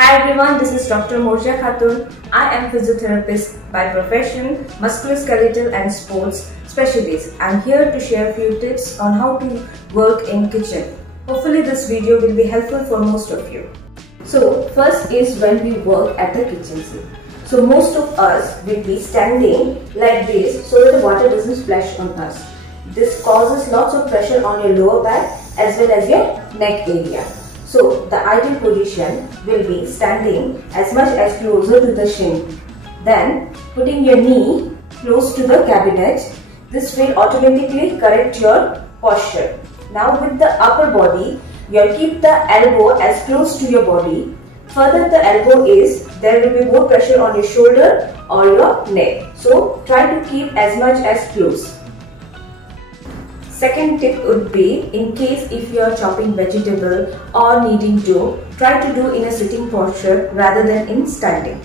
Hi everyone, this is Dr Morzia Khatoon. I am physiotherapist by profession, musculoskeletal and sports specialist. I am here to share a few tips on how to work in kitchen. Hopefully this video will be helpful for most of you. So first is when we work at the kitchen sink. So most of us will be standing like this so that the water doesn't splash on us. This causes lots of pressure on your lower back as well as your neck area. So the ideal position will be standing as much as closer to the shin. Then putting your knee close to the cabinet. This will automatically correct your posture. Now with the upper body, you'll keep the elbow as close to your body. Further the elbow is, there will be more pressure on your shoulder or your neck. So try to keep as much as close. Second tip would be, in case if you are chopping vegetable or kneading dough, try to do in a sitting posture rather than in standing.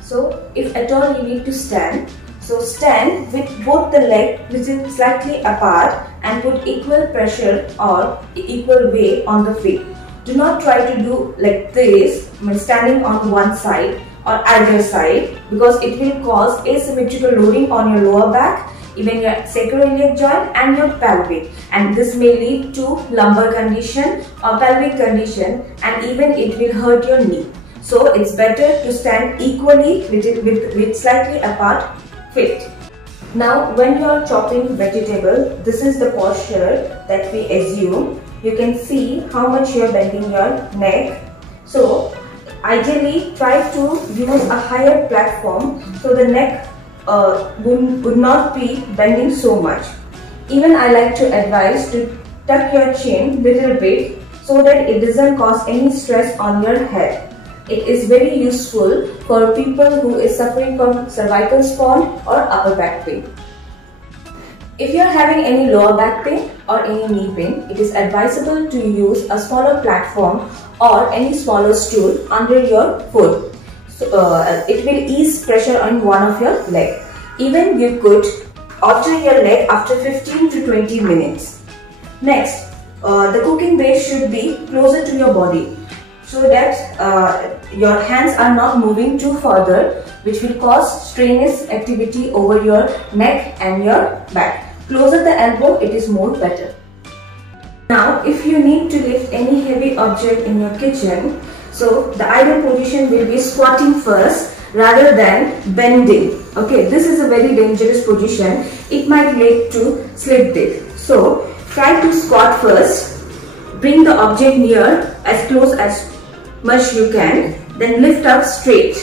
So if at all you need to stand, so stand with both the leg which is slightly apart and put equal pressure or equal weight on the feet. Do not try to do like this, standing on one side or either side, because it will cause asymmetrical loading on your lower back, even your sacroiliac joint and your pelvic, and this may lead to lumbar condition or pelvic condition, and even it will hurt your knee. So it's better to stand equally with slightly apart feet. Now when you are chopping vegetable, this is the posture that we assume. You can see how much you are bending your neck. So ideally try to use a higher platform so the neck would not be bending so much. Even I like to advise to tuck your chin little bit so that it doesn't cause any stress on your head. It is very useful for people who is suffering from cervical spine or upper back pain. If you are having any lower back pain or any knee pain, it is advisable to use a smaller platform or any smaller stool under your foot. So, it will ease pressure on one of your leg. Even you could alter your leg after 15 to 20 minutes. Next, the cooking base should be closer to your body so that your hands are not moving too further, which will cause strenuous activity over your neck and your back. Closer the elbow, it is more better. Now, if you need to lift any heavy object in your kitchen, so the ideal position will be squatting first rather than bending. Okay, this is a very dangerous position. It might lead to slip disc. So try to squat first. Bring the object near as close as much you can. Then lift up straight.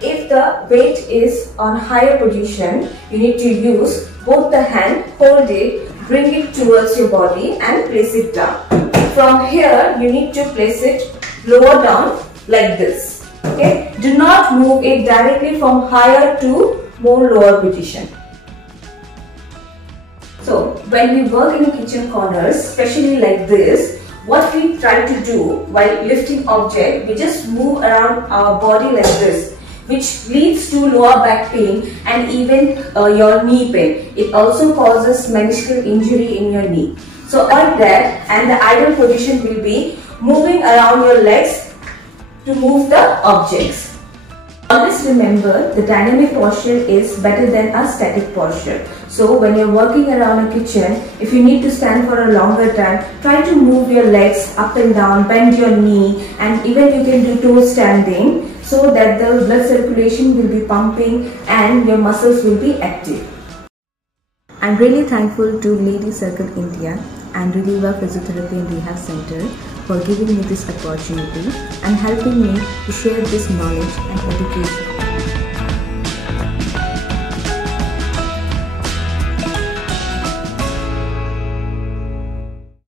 If the weight is on higher position, you need to use both the hand, hold it, bring it towards your body and place it down. From here, you need to place it lower down like this. Okay, do not move it directly from higher to more lower position. So when we work in kitchen corners, especially like this, what we try to do while lifting object, we just move around our body like this, which leads to lower back pain and even your knee pain. It also causes meniscal injury in your knee. So avoid that, and the ideal position will be moving around your legs to move the objects. Always remember, the dynamic posture is better than a static posture. So when you're working around a kitchen, if you need to stand for a longer time, try to move your legs up and down, bend your knee, and even you can do toe standing so that the blood circulation will be pumping and your muscles will be active. I'm really thankful to Lady Circle India and ReLiva Physiotherapy and Rehab Center for giving me this opportunity and helping me to share this knowledge and education